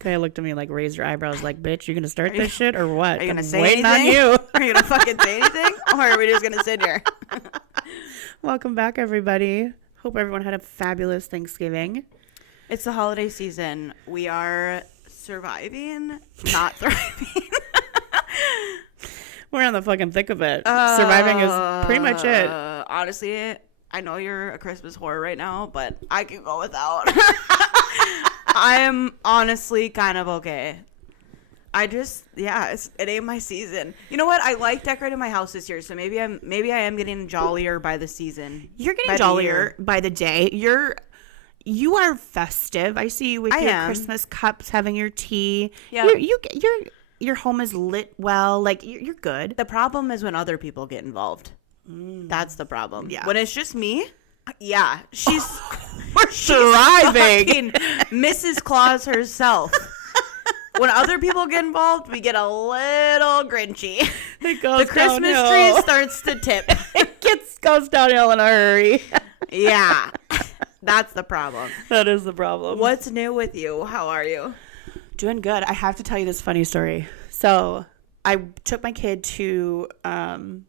Kiah looked at me like raised her eyebrows like, bitch, you gonna start this shit or what? Are you gonna I'm say waiting anything? on you. Are you gonna fucking say anything? Or are we just gonna sit here? Welcome back, everybody. Hope everyone had a fabulous Thanksgiving. It's the holiday season. We are surviving, not thriving. We're in the fucking thick of it. Surviving is pretty much it. Honestly, I know you're a Christmas whore right now, but I can go without. I'm honestly kind of okay. It ain't my season. You know what? I like decorating my house this year, so maybe I am getting jollier by the season. You're getting jollier by the day. You are festive. I see you with your Christmas cups, having your tea. Yeah. Your home is lit well. Like, you're good. The problem is when other people get involved. That's the problem. Yeah. When it's just me, yeah, she's thriving. Mrs. Claus herself. When other people get involved, we get a little grinchy. It goes the Christmas downhill. tree starts to tip. It goes downhill in a hurry. Yeah. That's the problem. That is the problem. What's new with you? How are you? Doing good. I have to tell you this funny story. So I took my kid to one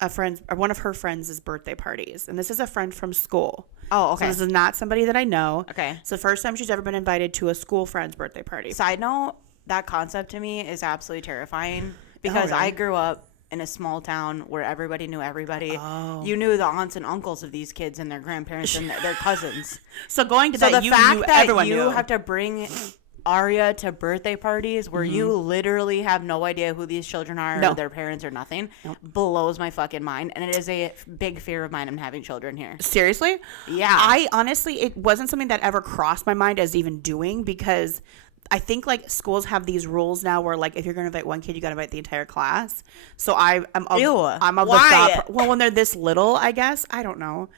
of her friends' birthday parties, and this is a friend from school. Oh, okay. So this is not somebody that I know. Okay. It's the first time she's ever been invited to a school friend's birthday party. Side note, that concept to me is absolutely terrifying because I grew up in a small town where everybody knew everybody. Oh. You knew the aunts and uncles of these kids and their grandparents and their cousins. So going to so that, the you fact knew that everyone you knew. have to bring Aria to birthday parties where you literally have no idea who these children are or their parents or nothing blows my fucking mind, and it is a big fear of mine in having children here. Seriously? Yeah. I honestly, it wasn't something that ever crossed my mind as even doing, because I think like schools have these rules now where like if you're going to invite one kid, you got to invite the entire class. So I'm of the thought, well, when they're this little, I guess, I don't know.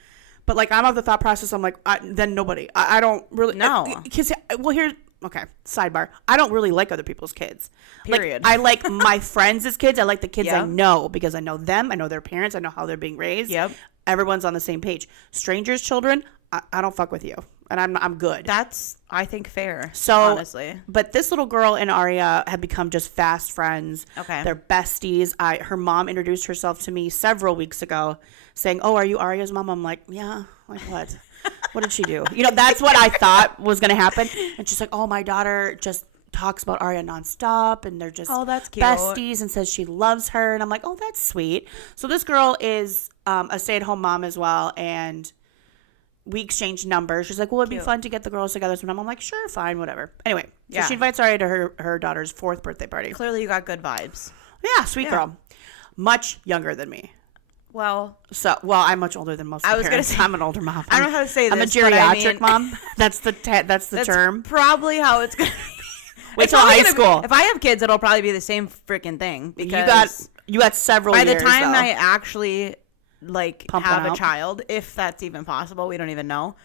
But like I'm of the thought process, I'm like, then nobody. I don't really know. Okay, sidebar. I don't really like other people's kids. Period. Like, I like my friends' kids. I like the kids I know because I know them. I know their parents. I know how they're being raised. Yep. Everyone's on the same page. Strangers' children, I don't fuck with you. And I'm good. That's, I think, fair. So, honestly. But this little girl and Aria have become just fast friends. Okay. They're besties. Her mom introduced herself to me several weeks ago saying, "Oh, are you Aria's mom?" I'm like, "Yeah." Like, what? What did she do? You know, that's what I thought was going to happen. And she's like, "Oh, my daughter just talks about Aria nonstop, and they're just that's cute. besties, and says she loves her." And I'm like, "Oh, that's sweet." So this girl is a stay-at-home mom as well, and we exchanged numbers. She's like, "Well, it'd be fun to get the girls together sometime." I'm like, "Sure, fine, whatever." Anyway, so she invites Aria to her daughter's 4th birthday party. Clearly, you got good vibes. Yeah, sweet girl. Much younger than me. Well, I'm much older than most of the parents. Gonna say, I'm an older mom. I don't know how to say this. I'm a geriatric mom. That's the term. Probably how it's going to be. Wait till high school. If I have kids, it'll probably be the same freaking thing. Because you got several years. By the time though. I actually Pump have a out. child, if that's even possible, we don't even know.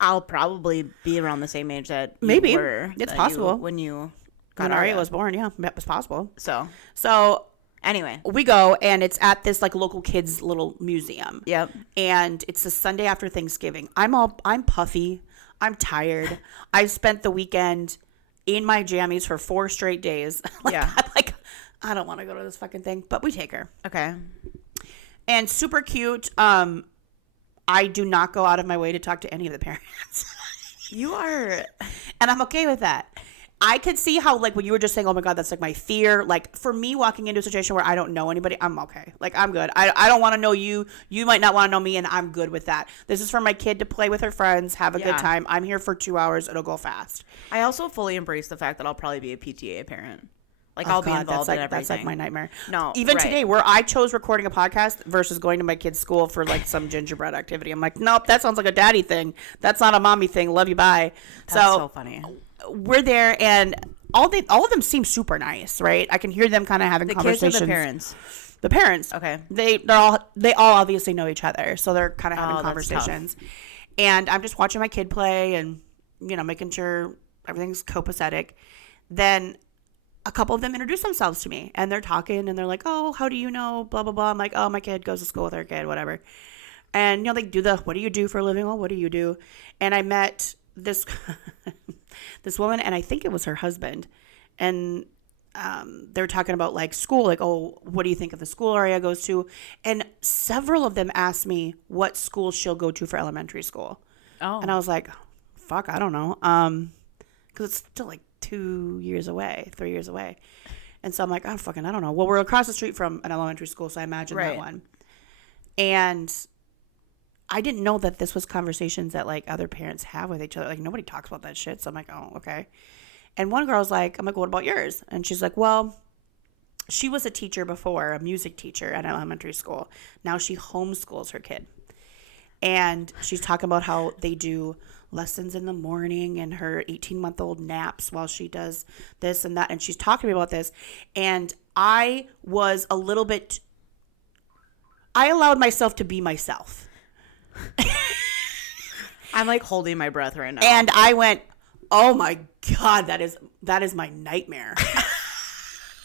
I'll probably be around the same age that maybe you were. It's possible when you got when Aria was born. Yeah, it's possible. So anyway, we go, and it's at this like local kids little museum. Yep. And it's the Sunday after Thanksgiving. I'm puffy. I'm tired. I spent the weekend in my jammies for 4 straight days. I don't want to go to this fucking thing, but we take her. Okay. And super cute. I do not go out of my way to talk to any of the parents. You are, and I'm okay with that. I could see how, like, when you were just saying, "Oh my God, that's like my fear." Like, for me, walking into a situation where I don't know anybody, I'm okay. Like, I'm good. I don't want to know you. You might not want to know me, and I'm good with that. This is for my kid to play with her friends, have a good time. I'm here for 2 hours. It'll go fast. I also fully embrace the fact that I'll probably be a PTA parent. Like, I'll be involved in everything. That's like my nightmare. No, even today, where I chose recording a podcast versus going to my kid's school for like some gingerbread activity. I'm like, nope, that sounds like a daddy thing. That's not a mommy thing. Love you, bye. That's so funny. We're there, and all of them seem super nice, right? I can hear them kind of having conversations. The kids or the parents? The parents. Okay. They all obviously know each other, so they're kind of having conversations. And I'm just watching my kid play, and making sure everything's copacetic. Then a couple of them introduce themselves to me, and they're talking, and they're like, "Oh, how do you know? Blah blah blah." I'm like, "Oh, my kid goes to school with her kid, whatever." And they do the, "What do you do for a living?" "Oh, what do you do?" And I met this this woman, and I think it was her husband, and they were talking about like school, like, oh, what do you think of the school Aria goes to? And several of them asked me what school she'll go to for elementary school. Oh. And I was like, fuck, I don't know. Because it's still like 3 years away. And so I'm like, oh, fucking, I don't know. Well, we're across the street from an elementary school, so I imagine that one. And I didn't know that this was conversations that like other parents have with each other. Like nobody talks about that shit. So I'm like, oh, okay. And one girl's like, I'm like, what about yours? And she's like, well, she was a teacher before, a music teacher at elementary school. Now she homeschools her kid. And she's talking about how they do lessons in the morning and her 18-month-old naps while she does this and that. And she's talking to me about this. And I was a little bit, I allowed myself to be myself. I'm like holding my breath right now. And I went, oh my God, that is my nightmare.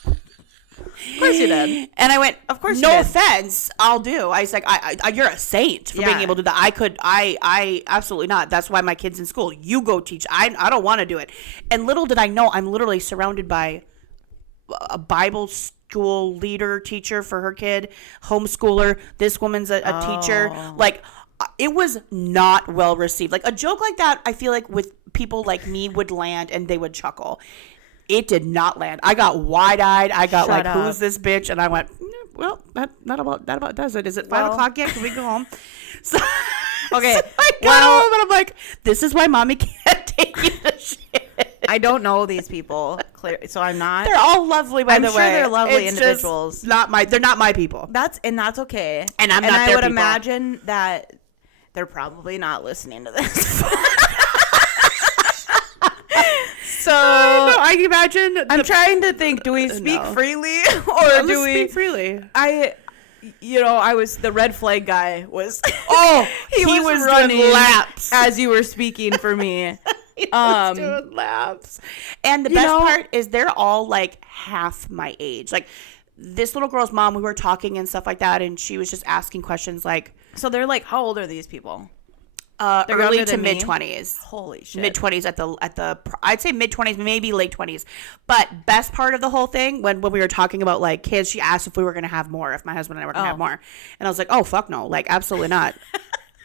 Of course you did. And I went, of course no offense, I'll do. I was like, I you're a saint for being able to do that. I absolutely not. That's why my kid's in school. You go teach. I don't want to do it. And little did I know, I'm literally surrounded by a Bible school leader, teacher for her kid, homeschooler. This woman's a teacher. Like, it was not well received. Like, a joke like that, I feel like with people like me would land and they would chuckle. It did not land. I got wide-eyed. I got Shut up. Who's this bitch? And I went, well, that about does it. Is it 5 o'clock yet? Can we go home? So, okay. So I got home and I'm like, this is why mommy can't take you to shit. I don't know these people, so I'm not. They're all lovely, by the way. I'm sure they're lovely individuals. They're not my people. That's okay. And I'm not their people. I would imagine that they're probably not listening to this. So I imagine. I'm trying to think. Do we speak freely, or do we speak freely? I was the red flag guy. Was he was running laps as you were speaking for me. He was doing laps, and the best part is they're all like half my age. Like this little girl's mom, we were talking and stuff like that, and she was just asking questions like. So they're like, how old are these people? Early to mid 20s. Holy shit. Mid 20s at the I'd say mid 20s, maybe late 20s. But best part of the whole thing when we were talking about like kids, she asked if we were going to have more, if my husband and I were going to have more. And I was like, "Oh, fuck no. Like absolutely not."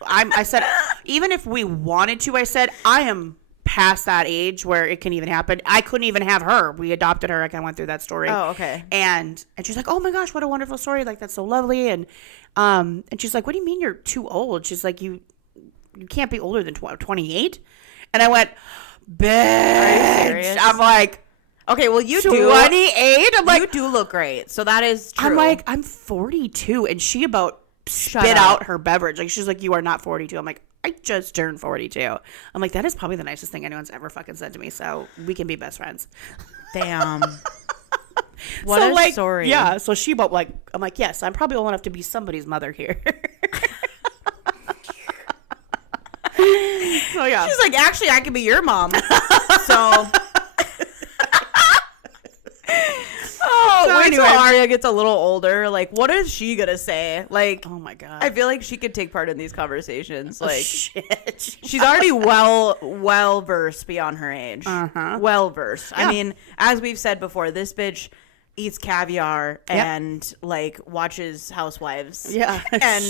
I said even if we wanted to, I said, I am past that age where it can even happen. I couldn't even have her. We adopted her. I kind of went through that story. Oh, okay. And she's like, "Oh my gosh, what a wonderful story. Like that's so lovely." And she's like, "What do you mean you're too old?" She's like, You can't be older than 28. And I went, bitch. I'm like, okay, well, you 28? I'm like, you do look great. So that is true. I'm like, I'm 42. And she about spit out her beverage. Like, she's like, you are not 42. I'm like, I just turned 42. I'm like, that is probably the nicest thing anyone's ever fucking said to me. So we can be best friends. Damn. What a story. Yeah. So she about like, I'm like, yes, I'm probably old enough to be somebody's mother here. So yeah, she's like, actually, I could be your mom. So, wait till Aria gets a little older. Like, what is she gonna say? Like, oh my God, I feel like she could take part in these conversations. Like, shit. She's already well versed beyond her age. Well versed. Yeah. I mean, as we've said before, this bitch eats caviar and like watches Housewives. Yeah. And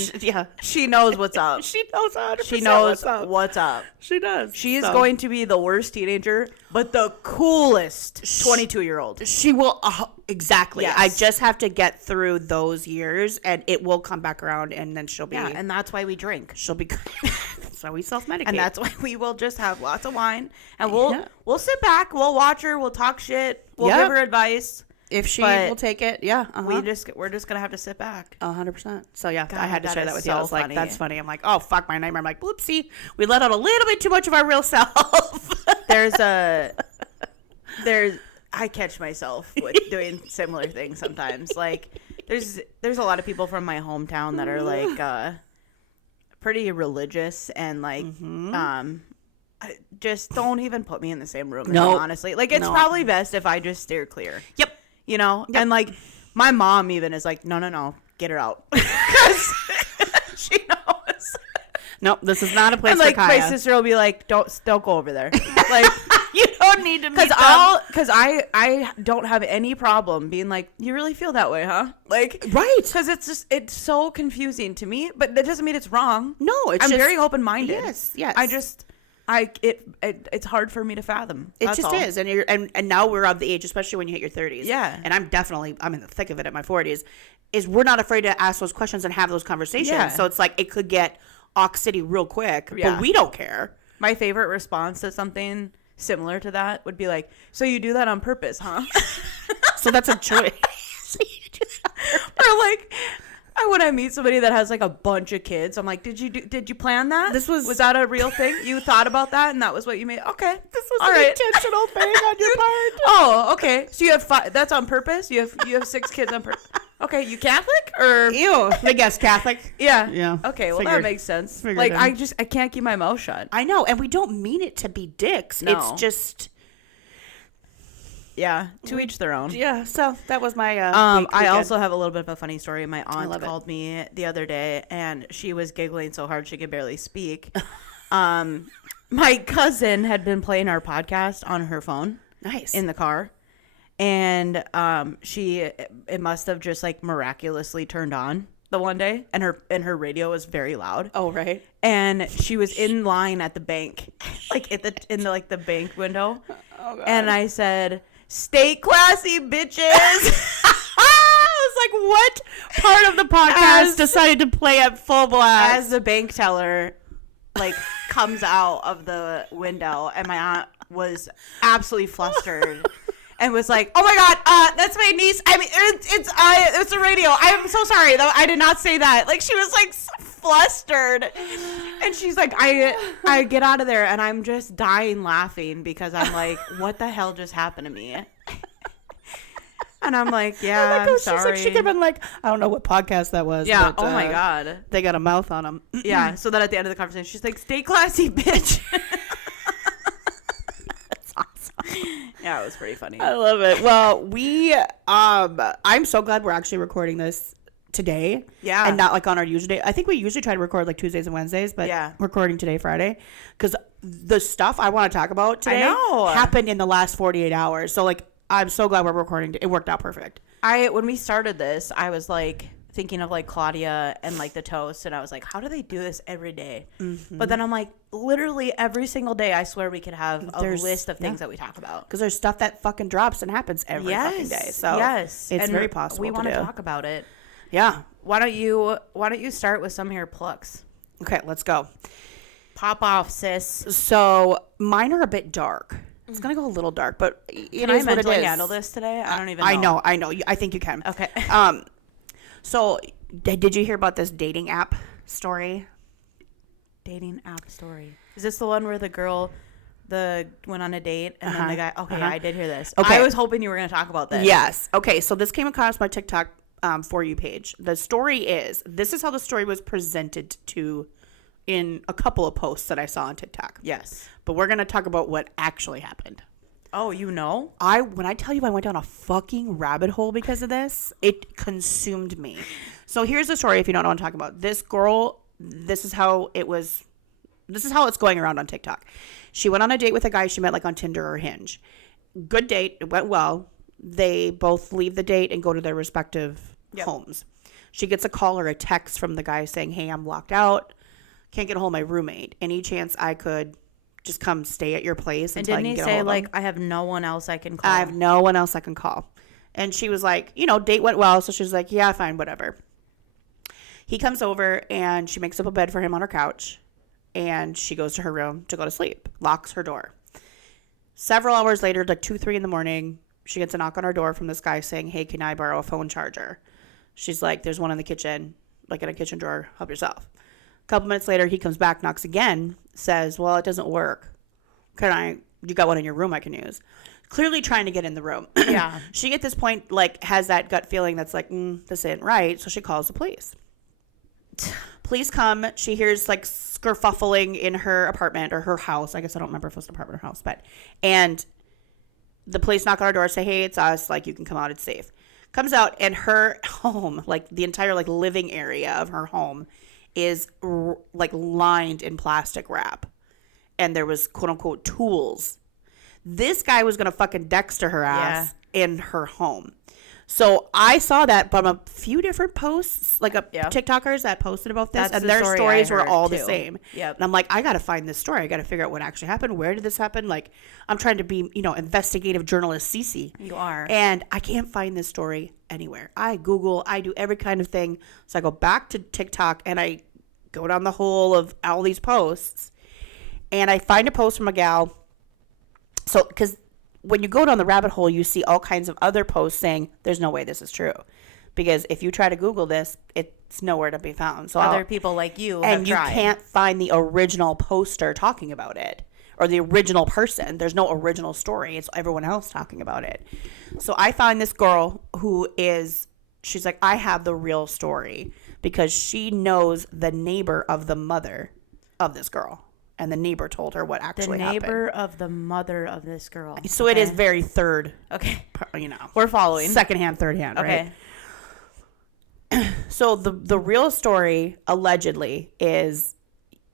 she knows what's up. She knows 100% She knows what's up. She does. She is going to be the worst teenager, but the coolest 22-year-old. She will exactly. Yes. I just have to get through those years and it will come back around and then she'll be and that's why we drink. She'll be that's why we self-medicate. And that's why we will just have lots of wine and we'll sit back, we'll watch her, we'll talk shit, we'll give her advice. If she will take it, we're just gonna have to sit back. 100%. So yeah, God, I had to share that with you. So I was like, that's funny. I'm like, oh fuck my nightmare. I'm like, whoopsie, we let out a little bit too much of our real self. I catch myself with doing similar things sometimes. Like there's a lot of people from my hometown that are like pretty religious and like just don't even put me in the same room. No, honestly, like it's probably best if I just steer clear. Yep. You know, and like my mom even is like, no, get her out because she knows. Nope, this is not a place and like for Kiah. my sister will be like, don't go over there. Like you know don't need to meet them. Because I don't have any problem being like, you really feel that way, huh? Like, right? Because it's so confusing to me, but that doesn't mean it's wrong. No, I'm very open minded. Yes. It's hard for me to fathom. It just is, and now we're of the age, especially when you hit your 30s. Yeah, and I'm in the thick of it at my 40s. Is we're not afraid to ask those questions and have those conversations. Yeah. So it's like it could get Ox City real quick, but we don't care. My favorite response to something similar to that would be like, "So you do that on purpose, huh?" So that's a choice. Or like, when I meet somebody that has like a bunch of kids, I'm like, did you plan that? Was that a real thing? You thought about that and that was what you made? Okay. This was an intentional thing on your part. Oh, okay. So you have 5, that's on purpose? You have 6 kids on purpose. Okay, you Catholic or ew? I guess Catholic. Yeah. Okay, well that makes sense. Like I can't keep my mouth shut. I know, and we don't mean it to be dicks. No. It's just to each their own. Yeah, so that was my I also have a little bit of a funny story. My aunt called me the other day and she was giggling so hard she could barely speak. My cousin had been playing our podcast on her phone. Nice. In the car. And it must have just like miraculously turned on the one day, and her radio was very loud. Oh, right. And she was in line at the bank, like in the bank window. Oh, God. And I said, "Stay classy, bitches." I was like, what part of the podcast decided to play at full blast as the bank teller like comes out of the window, and my aunt was absolutely flustered. And was like, "Oh my God, that's my niece. I mean, it's a radio. I'm so sorry, though. I did not say that." Like she was like flustered, and she's like, "I get out of there, and I'm just dying laughing because I'm like, what the hell just happened to me?" And I'm like, "Yeah, I'm sorry." She could have been like, "I don't know what podcast that was." Yeah. But, oh my God, they got a mouth on them. Yeah. So that at the end of the conversation, she's like, "Stay classy, bitch." Yeah, it was pretty funny. I love it. Well, I'm so glad we're actually recording this today. Yeah. And not like on our usual day. I think we usually try to record like Tuesdays and Wednesdays, but recording today, Friday. Because the stuff I want to talk about today happened in the last 48 hours. So like, I'm so glad we're recording. It worked out perfect. When we started this, I was like thinking of like Claudia and like the toast, and I was like, how do they do this every day? Mm-hmm. But then I'm like, literally every single day, I swear we could have a list of things that we talk about, because there's stuff that fucking drops and happens every fucking day. So it's very possible. We want to talk about it. Yeah. Why don't you start with some of your plugs? Okay, let's go. Pop off, sis. So mine are a bit dark. It's gonna go a little dark, but can I mentally handle this today? I don't even know. I know. I think you can. Okay. So, did you hear about this dating app story? Dating app story. Is this the one where the girl went on a date and then the guy? Okay, I did hear this. Okay. I was hoping you were going to talk about this. Yes. Okay, so this came across my TikTok For You page. The story this is how the story was presented in a couple of posts that I saw on TikTok. Yes. But we're going to talk about what actually happened. Oh, you know? When I tell you I went down a fucking rabbit hole because of this, it consumed me. So here's the story if you don't know what I'm talking about. This girl, this is how it's going around on TikTok. She went on a date with a guy she met like on Tinder or Hinge. Good date. It went well. They both leave the date and go to their respective homes. She gets a call or a text from the guy saying, "Hey, I'm locked out. Can't get a hold of my roommate. Any chance I could just come stay at your place?" And didn't he say, like, "I have no one else I can call"? I have no one else I can call. And she was like, date went well. So she was like, "Yeah, fine, whatever." He comes over and she makes up a bed for him on her couch. And she goes to her room to go to sleep. Locks her door. Several hours later, like 2, 3 in the morning, she gets a knock on her door from this guy saying, "Hey, can I borrow a phone charger?" She's like, "There's one in the kitchen, like in a kitchen drawer. Help yourself." A couple minutes later, he comes back, knocks again, says, "Well, it doesn't work. You got one in your room I can use." Clearly trying to get in the room. Yeah. She at this point, like, has that gut feeling that's like, this ain't right. So she calls the police. Police come. She hears like skerfuffling in her apartment or her house. I guess I don't remember if it was an apartment or house, and the police knock on her door, say, "Hey, it's us. Like, you can come out. It's safe." Comes out, and her home, like the entire like living area of her home, is like lined in plastic wrap, and there was quote unquote tools This guy was going to fucking Dexter her ass in her home. So I saw that from a few different posts, like TikTokers that posted about this, and their stories were all the same. Yep. And I'm like, I got to find this story. I got to figure out what actually happened. Where did this happen? Like, I'm trying to be, investigative journalist CC. You are. And I can't find this story anywhere. I Google, I do every kind of thing. So I go back to TikTok and I go down the hole of all these posts, and I find a post from a gal. So, because when you go down the rabbit hole, you see all kinds of other posts saying there's no way this is true, because if you try to Google this, it's nowhere to be found. So other people like you and you tried. Can't find the original poster talking about it or the original person. There's no original story. It's everyone else talking about it. So I find this girl she's like, I have the real story, because she knows the neighbor of the mother of this girl. And the neighbor told her what actually happened. The neighbor of the mother of this girl. So it is very third. Okay. We're following. Secondhand, third hand, right? Okay. So the real story, allegedly, is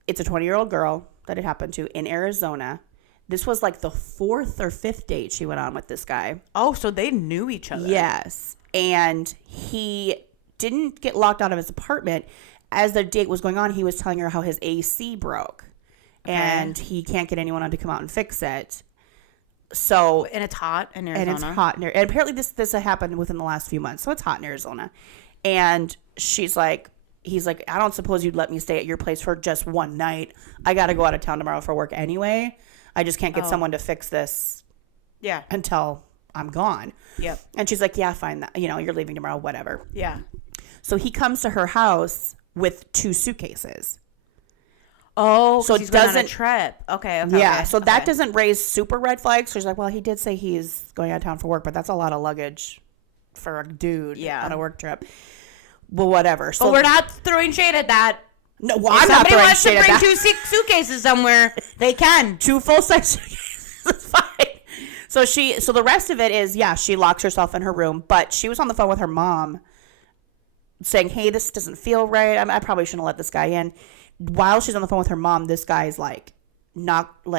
it's a 20-year-old girl that it happened to in Arizona. This was like the 4th or 5th date she went on with this guy. Oh, so they knew each other. Yes. And he didn't get locked out of his apartment. As the date was going on, he was telling her how his AC broke. Okay. And he can't get anyone on to come out and fix it. So and it's hot in Arizona. And it's hot and apparently this happened within the last few months. So it's hot in Arizona. And he's like, I don't suppose you'd let me stay at your place for just one night. I got to go out of town tomorrow for work anyway. I just can't get someone to fix this. Yeah. Until I'm gone. Yep. And she's like, yeah, fine. You're leaving tomorrow, whatever. Yeah. So he comes to her house with 2 suitcases. Oh, so he's going on a trip. Okay. Yeah. Okay, so that doesn't raise super red flags. So she's like, well, he did say he's going out of town for work, but that's a lot of luggage for a dude on a work trip. Well, whatever. So we're not throwing shade at that. No, well, I'm not throwing shade at that. Somebody wants to bring 2 suitcases somewhere, they can. 2 full-size suitcases is fine. So the rest of it is, she locks herself in her room, but she was on the phone with her mom saying, hey, this doesn't feel right. I probably shouldn't let this guy in. While she's on the phone with her mom, this guy's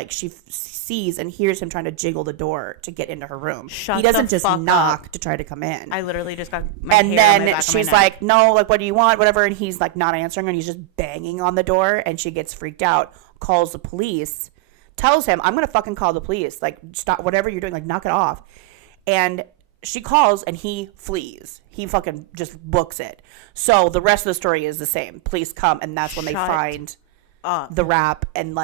she sees and hears him trying to jiggle the door to get into her room. He doesn't just knock to try to come in. I literally just got my hair on my back of my neck. She's like, no, what do you want? Whatever. And he's not answering, and he's just banging on the door, and she gets freaked out, calls the police, tells him, I'm going to fucking call the police. Stop whatever you're doing. Knock it off. And she calls, and he flees. He fucking just books it. So the rest of the story is the same. Police come, and that's when they find the wrap and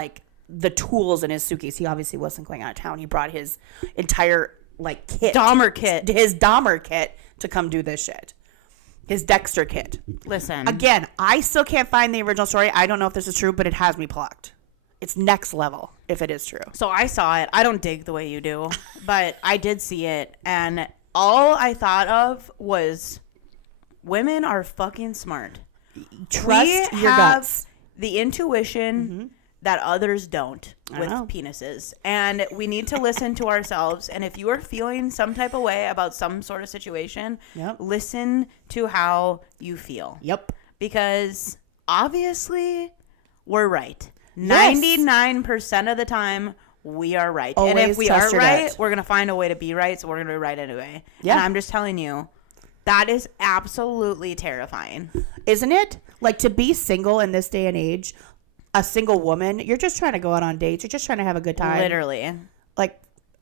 the tools in his suitcase. He obviously wasn't going out of town. He brought his entire kit, his Dahmer kit to come do this shit. His Dexter kit. Listen, again, I still can't find the original story. I don't know if this is true, but it has me plucked. It's next level if it is true. So I saw it. I don't dig the way you do, but I did see it, and all I thought of was women are fucking smart. Trust your guts. The intuition that others don't with penises. And we need to listen to ourselves. And if you are feeling some type of way about some sort of situation, listen to how you feel. Yep. Because obviously we're right. Yes. 99% of the time, we are right. Always, and if we are right, we're going to find a way to be right, so we're going to be right anyway. Yeah. And I'm just telling you, that is absolutely terrifying. Isn't it? To be single in this day and age, a single woman, you're just trying to go out on dates. You're just trying to have a good time. Literally. And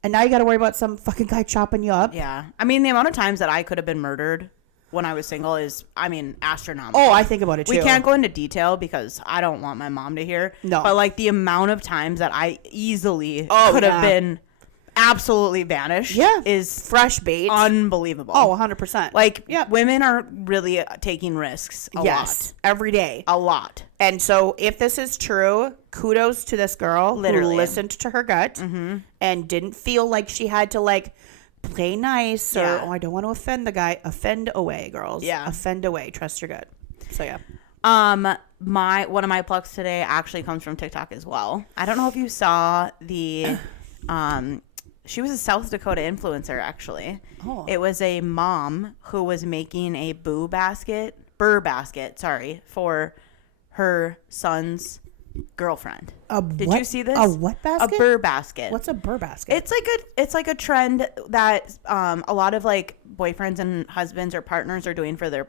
now you got to worry about some fucking guy chopping you up. Yeah. I mean, the amount of times that I could have been murdered when I was single is, astronomical. Oh, I think about it too. We can't go into detail because I don't want my mom to hear. No. But the amount of times that I easily could have been absolutely vanished is fresh bait. Unbelievable. Oh, 100%. Women are really taking risks a lot. Every day. A lot. And so if this is true, kudos to this girl who listened to her gut and didn't feel like she had to play nice or I don't want to offend the guy. Offend away, girls. Yeah. Offend away. Trust your gut. So yeah. One of my plugs today actually comes from TikTok as well. I don't know if you saw the she was a South Dakota influencer actually. Oh. It was a mom who was making a burr basket, for her son's girlfriend. Did you see this? A what basket? A burr basket. What's a burr basket? It's like a trend that a lot of like boyfriends and husbands or partners are doing for their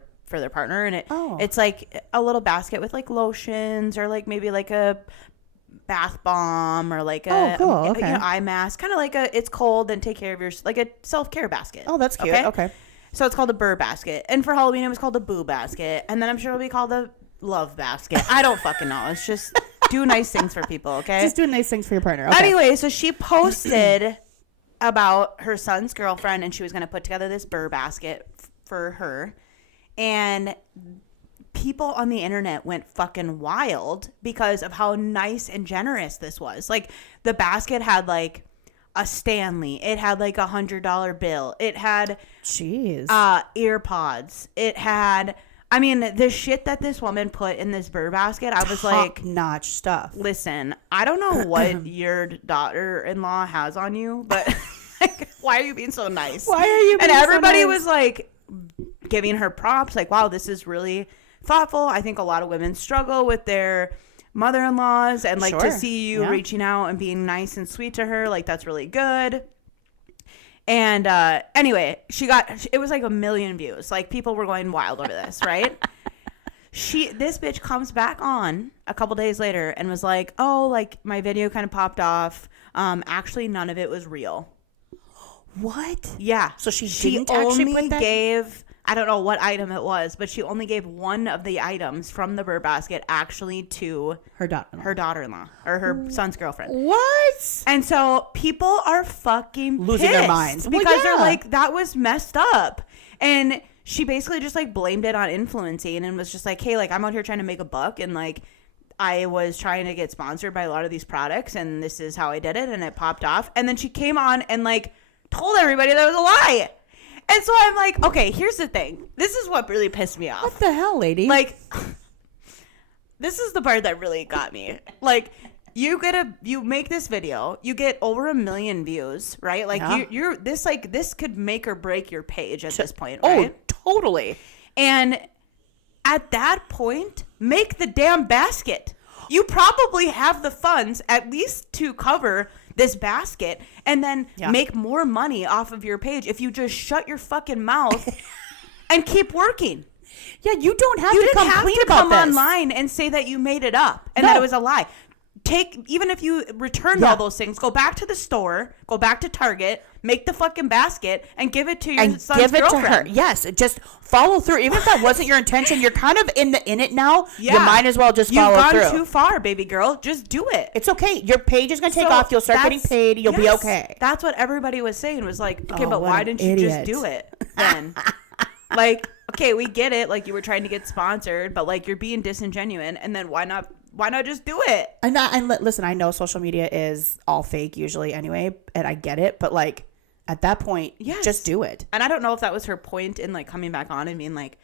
partner, and it's like a little basket with like lotions or like maybe like a bath bomb or like a eye mask, kind of like it's cold and take care of your, like a self-care basket. Oh, that's cute. Okay. So it's called a burr basket, and for Halloween it was called a boo basket, and then I'm sure it'll be called a love basket. I don't fucking know. It's just do nice things for people, okay? Just do nice things for your partner. Okay. Anyway, so she posted about her son's girlfriend, and she was going to put together this burr basket for her, and people on the internet went fucking wild because of how nice and generous this was. Like, the basket had like a Stanley, it had like $100 bill, it had earpods, it had, I mean, the shit that this woman put in this burr basket, I was like, top-notch stuff. Listen, I don't know what your daughter-in-law has on you, but like, why are you being so nice? Why are you being And everybody so nice? was like giving her props, like, wow, this is really thoughtful. I think a lot of women struggle with their mother-in-laws, and like to see you reaching out and being nice and sweet to her, like, that's really good. And anyway, it was like 1 million views. Like, people were going wild over this, right? This bitch comes back on a couple days later and was like, oh, like, my video kind of popped off. Actually, none of it was real. What? Yeah. So she didn't actually put that? Gave, I don't know what item it was, but she only gave one of the items from the burr basket actually to her daughter-in-law or her son's girlfriend. What? And so people are fucking losing their minds because they're like, that was messed up. And she basically just like blamed it on influencing and was just like, hey, like, I'm out here trying to make a buck, and like, I was trying to get sponsored by a lot of these products, and this is how I did it, and it popped off. And then she came on and like told everybody that was a lie. And so I'm like, okay, here's the thing. This is what really pissed me off. What the hell, lady? Like, this is the part that really got me. Like, you make this video, you get over 1 million views, right? Like, you're this could make or break your page at this point, right? Oh, totally. And at that point, make the damn basket. You probably have the funds at least to cover this basket and then make more money off of your page if you just shut your fucking mouth and keep working. Yeah, you don't have to come clean about this. Online and say that you made it up and that it was a lie. Even if you returned all those things, go back to the store, go back to Target, make the fucking basket, and give it to your son's girlfriend. To her. Yes, just follow through. Even if that wasn't your intention, you're kind of in it now. Yeah. You might as well just follow through. You've gone too far, baby girl. Just do it. It's okay. Your page is going to take off. You'll start getting paid. You'll be okay. That's what everybody was saying. Was like, okay, but why didn't you just do it then? Like, okay, we get it. Like, you were trying to get sponsored, but like, you're being disingenuous. And then why not just do it? And listen, I know social media is all fake usually anyway, and I get it, but like, at that point, just do it. And I don't know if that was her point in like coming back on and being like,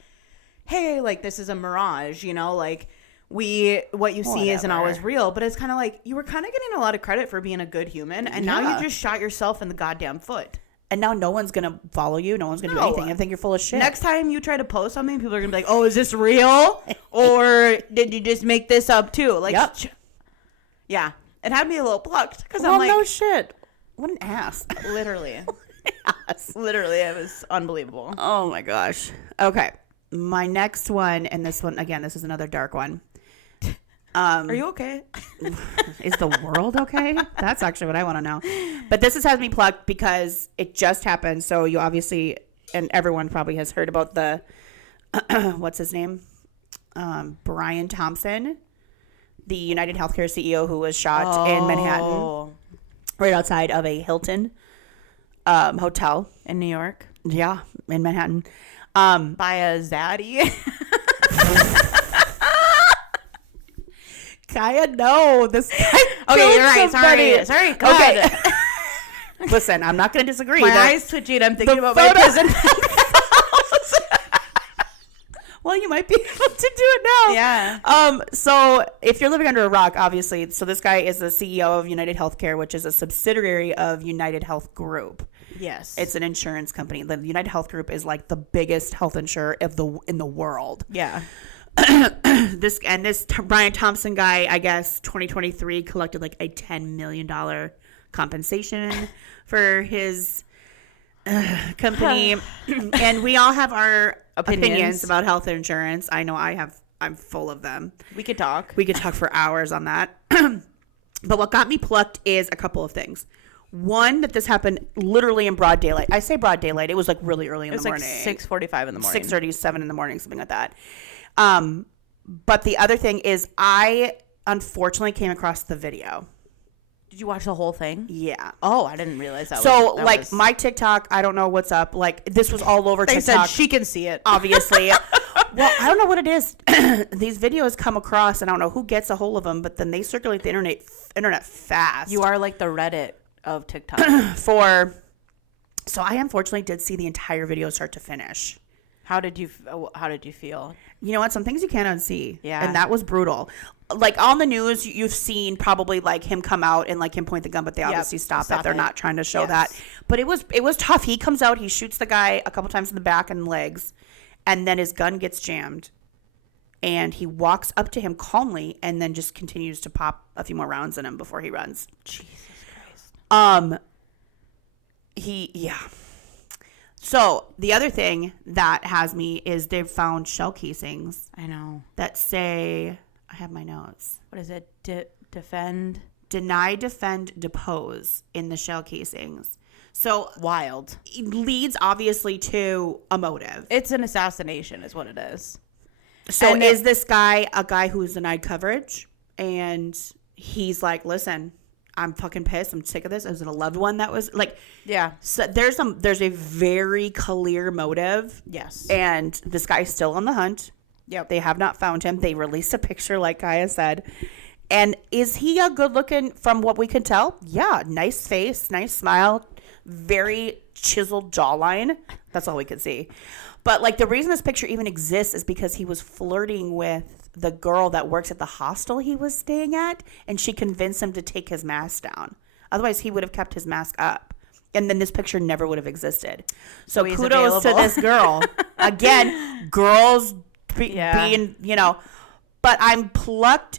hey, like, this is a mirage, you know, like, what you see isn't always real. But it's kind of like, you were kind of getting a lot of credit for being a good human, and now you just shot yourself in the goddamn foot. And now no one's going to follow you. No one's going to do anything. I think you're full of shit. Next time you try to post something, people are going to be like, oh, is this real? Or did you just make this up too? Like, yeah. It had me a little plucked because I'm like, no shit. What an ass. Literally. Literally, it was unbelievable. Oh my gosh. Okay. My next one, and this one, again, this is another dark one. Are you okay? Is the world okay? That's actually what I want to know. But this has me plucked because it just happened. So you obviously, and everyone probably has heard about the, what's his name? Brian Thompson, the United Healthcare CEO who was shot in Manhattan, right outside of a Hilton hotel in New York. Yeah, in Manhattan. By a zaddy. Kiah, no. This guy okay, you're right. Sorry. Go ahead. Listen, I'm not going to disagree. My eyes twitching. I'm thinking about my prison. Well, you might be able to do it now. Yeah. So if you're living under a rock, obviously, so this guy is the CEO of United Healthcare, which is a subsidiary of United Health Group. Yes. It's an insurance company. The United Health Group is like the biggest health insurer in the world. Yeah. this Brian Thompson guy, I guess 2023 collected like a $10 million compensation for his company. And we all have our opinions about health insurance. I know I'm full of them. We could talk For hours on that. But what got me plucked is a couple of things. One, that this happened literally in broad daylight. I say broad daylight. It was like really early in the morning. It was like 6:45 in the morning. 6:37 in the morning, something like that. But the other thing is I unfortunately came across the video. Did you watch the whole thing? Yeah. Oh, I didn't realize that. My TikTok, I don't know what's up. Like, this was all over TikTok. They said she can see it. Obviously. Well, I don't know what it is. These videos come across, and I don't know who gets a hold of them, but then they circulate the internet fast. You are like the Reddit of TikTok. So I unfortunately did see the entire video start to finish. How did you feel? You know what? Some things you can't unsee. Yeah. And that was brutal. Like, on the news, you've seen probably, like, him come out and, like, him point the gun, but they obviously stop it. They're not trying to show that. But it was tough. He comes out. He shoots the guy a couple times in the back and legs. And then his gun gets jammed. And he walks up to him calmly and then just continues to pop a few more rounds in him before he runs. Jesus Christ. So the other thing that has me is they've found shell casings. I know. That say, I have my notes. What is it? Defend? Deny, defend, depose in the shell casings. So wild. It leads obviously to a motive. It's an assassination is what it is. So is this guy a guy who's denied coverage? And he's like, listen, I'm fucking pissed. I'm sick of this. Is it a loved one that was like, yeah. So there's a very clear motive. Yes. And this guy's still on the hunt. Yep. They have not found him. They released a picture like Kiah said. And is he a good looking from what we can tell? Yeah. Nice face, nice smile, very chiseled jawline. That's all we could see. But like the reason this picture even exists is because he was flirting with the girl that works at the hostel he was staying at, and she convinced him to take his mask down. Otherwise, he would have kept his mask up. And then this picture never would have existed. So kudos to this girl. Again, girls being, but I'm plucked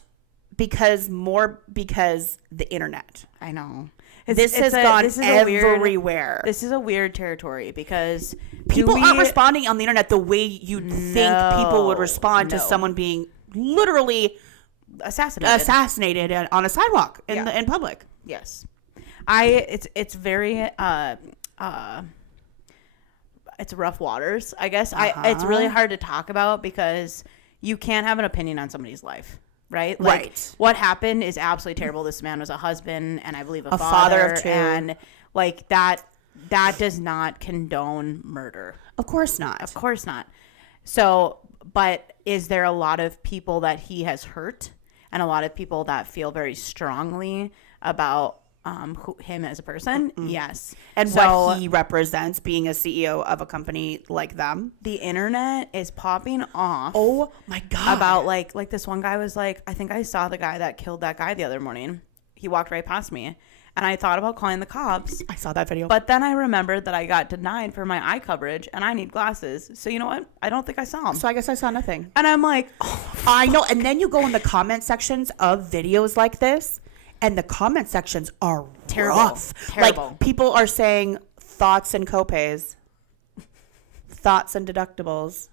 because the internet. I know. This has gone everywhere. This is a weird territory because people aren't responding on the internet the way you'd think people would respond to someone being literally assassinated on a sidewalk in public. Yes. It's very it's rough waters, I guess. It's really hard to talk about because you can't have an opinion on somebody's life. Right? Right. What happened is absolutely terrible. This man was a husband and I believe a father of two. And like that does not condone murder. Of course not. Of course not. So, but is there a lot of people that he has hurt and a lot of people that feel very strongly about him as a person? Mm-mm. Yes. And so, what he represents being a CEO of a company like them. The internet is popping off. Oh my God. About like this one guy was like, I think I saw the guy that killed that guy the other morning. He walked right past me. And I thought about calling the cops. I saw that video. But then I remembered that I got denied for my eye coverage and I need glasses. So you know what? I don't think I saw him. So I guess I saw nothing. And I'm like, oh, I know. And then you go in the comment sections of videos like this. And the comment sections are rough. Terrible. Like, people are saying thoughts and copays, thoughts and deductibles,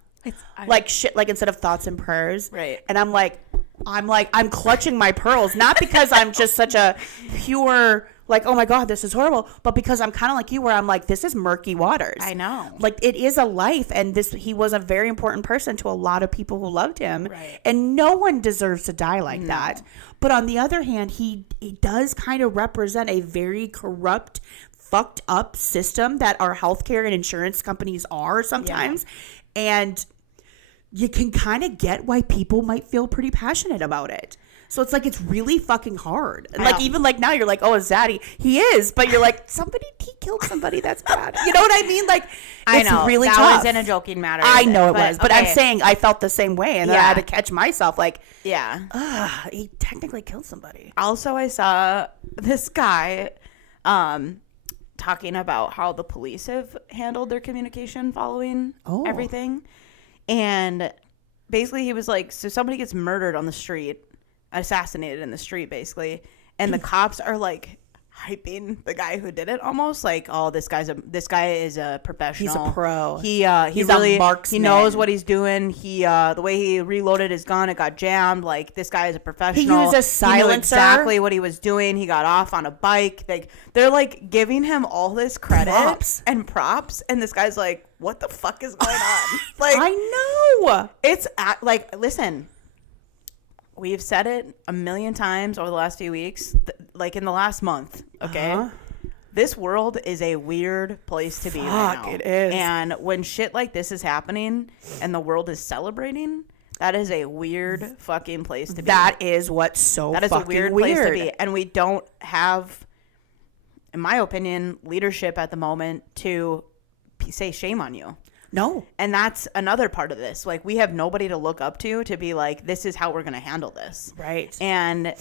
like shit. Like instead of thoughts and prayers, right? And I'm clutching my pearls, not because I'm just such a pure like, oh my God, this is horrible, but because I'm kind of like you, where I'm like, this is murky waters. I know. Like, it is a life, and he was a very important person to a lot of people who loved him, right. And no one deserves to die like that. But on the other hand, he does kind of represent a very corrupt, fucked up system that our healthcare and insurance companies are sometimes, and you can kind of get why people might feel pretty passionate about it. So it's like, it's really fucking hard. And like, even like now you're like, oh, is Zaddy? He is. But you're like, he killed somebody. That's bad. You know what I mean? Like, I know. Really that tough. Was in a joking matter. I know it was. But okay. I'm saying I felt the same way. And then I had to catch myself. Like, he technically killed somebody. Also, I saw this guy talking about how the police have handled their communication following everything. And basically he was like, so somebody gets murdered on the street, assassinated in the street, basically, and the cops are like hyping the guy who did it, almost like, oh, this guy is a professional. He's a pro. He's really, a marksman. He knows what he's doing. He the way he reloaded his gun, it got jammed. Like, this guy is a professional. He used a silencer. He knew exactly what he was doing. He got off on a bike. Like, they're like giving him all this credit and props, and this guy's like, what the fuck is going on? Like, I know. It's like, listen. We've said it a million times over the last few weeks, like in the last month, okay? This world is a weird place to be right now. It is. And when shit like this is happening and the world is celebrating, that is a weird fucking place to be. That is what's so fucking weird. That is a weird place to be. And we don't have, in my opinion, leadership at the moment to say shame on you. No. And that's another part of this. Like, we have nobody to look up to be like, this is how we're going to handle this. Right. And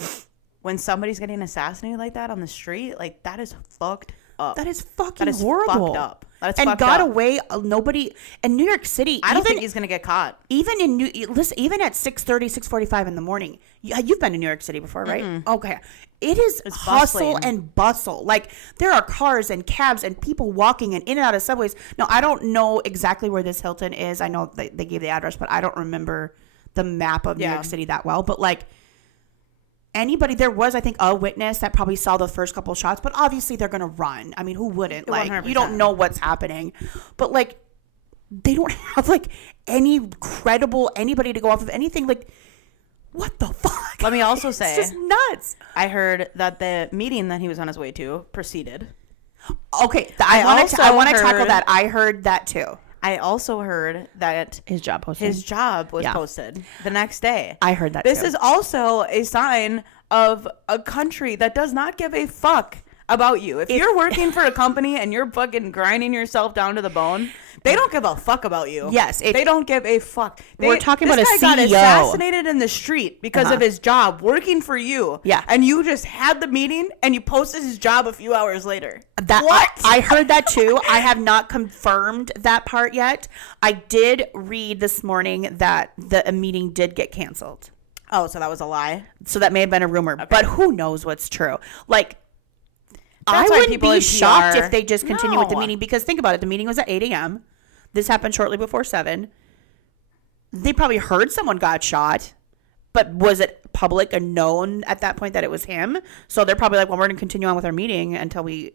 when somebody's getting assassinated like that on the street, like, that is fucked up. That is fucking horrible. Fucked up. That's and fucked got up. away. Nobody in New York City. I don't think he's going to get caught. Even in even at 6:30, 6:45 in the morning. You've been to New York City before, right? Mm-hmm. Okay. It's hustle bustling. And bustle. Like, there are cars and cabs and people walking and in and out of subways. Now, I don't know exactly where this Hilton is. I know they gave the address, but I don't remember the map of New York City that well. But, like, there was, I think, a witness that probably saw the first couple shots, but obviously they're going to run. I mean, who wouldn't? Like, 100%. You don't know what's happening. But, like, they don't have, like, anybody to go off of anything. Like, what the fuck? Let me also say, it's just nuts. I heard that the meeting that he was on his way to proceeded. Okay, I want to tackle that. I heard that too. I also heard that his job was posted the next day. I heard that This too. is also a sign of a country that does not give a fuck about you. If you're working for a company and you're fucking grinding yourself down to the bone, they don't give a fuck about you. Yes. They don't give a fuck. We're talking about a CEO. This guy got assassinated in the street because of his job working for you. Yeah. And you just had the meeting and you posted his job a few hours later. What? I heard that too. I have not confirmed that part yet. I did read this morning that the meeting did get canceled. Oh, so that was a lie? So that may have been a rumor. Okay. But who knows what's true? Like, that's I wouldn't be shocked if they just continue with the meeting, because think about it. The meeting was at 8 a.m. This happened shortly before 7. They probably heard someone got shot, but was it public and known at that point that it was him? So they're probably like, well, we're going to continue on with our meeting until we...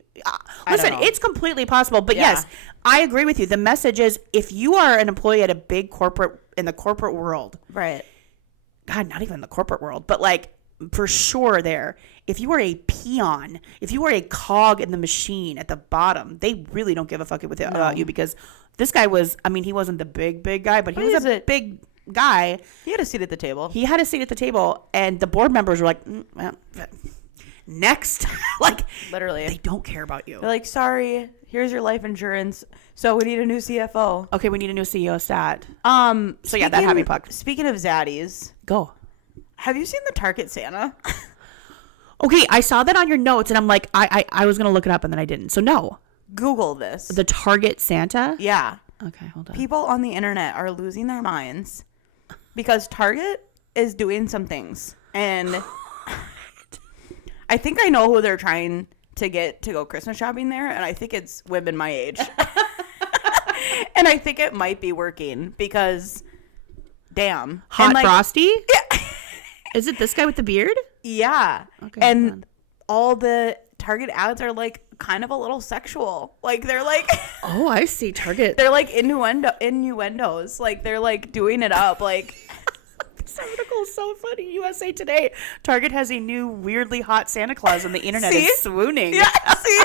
Listen, it's completely possible. But yes, I agree with you. The message is, if you are an employee at a big corporate, in the corporate world... Right. God, not even the corporate world, but like, for sure there, if you are a peon, if you are a cog in the machine at the bottom, they really don't give a fuck about you, because this guy was, I mean, he wasn't the big guy, but he was a big guy. He had a seat at the table. And the board members were like, well, next. Like, literally, they don't care about you. They're like, sorry, here's your life insurance. So we need a new CFO. Okay, we need a new CEO stat. So yeah, that had me pucked. Speaking of zaddies, go. Have you seen the Target Santa? Okay, I saw that on your notes, and I'm like, I was going to look it up, and then I didn't. So, no. Google this. The Target Santa? Yeah. Okay, hold on. People on the internet are losing their minds because Target is doing some things. And I think I know who they're trying to get to go Christmas shopping there, and I think it's women my age. And I think it might be working because, damn. Hot Frosty? Yeah. Is it this guy with the beard? Yeah. Okay. And all the Target ads are like kind of a little sexual. Like, they're like, oh, I see. Target. They're like innuendos. Like, they're like doing it up. Like, this article is so funny. USA Today. Target has a new weirdly hot Santa Claus, and the internet is swooning. Yeah. See?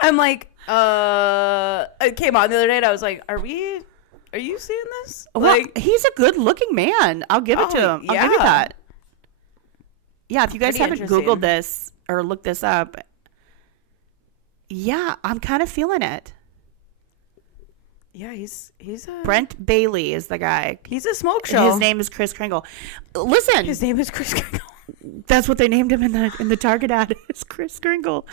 I'm like, it came on the other day, and I was like, are you seeing this? Well, like, he's a good-looking man. I'll give it to him. I'll give you that. Yeah, if you guys haven't Googled this or looked this up, yeah, I'm kind of feeling it. Yeah, he's a... Brent Bailey is the guy. He's a smoke show. His name is Kris Kringle. Listen. His name is Kris Kringle. That's what they named him in the Target ad. It's Kris Kringle.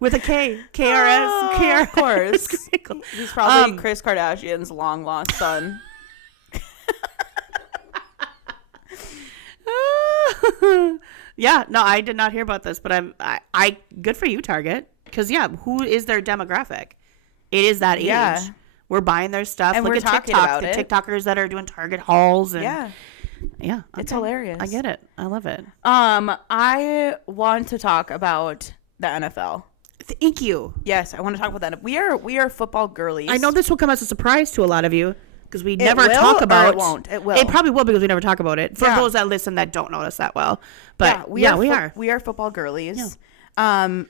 With a K. K-R-S. Oh, K-R-S. Of course. He's probably Kris Kardashian's long-lost son. Yeah, no, I did not hear about this, but I good for you, Target. Because, yeah, who is their demographic? It is that age. Yeah. We're buying their stuff. And Look we're at talking TikTok. about The it. TikTokers that are doing Target hauls. And, Yeah. Yeah. It's hilarious. I get it. I love it. I want to talk about the NFL. Thank you. Yes, I want to talk about that. We are football girlies. I know this will come as a surprise to a lot of you because we never will, talk about it won't. It will. It probably will because we never talk about it. For Yeah. those that listen that don't know us that well. But we are. We are football girlies. Yeah.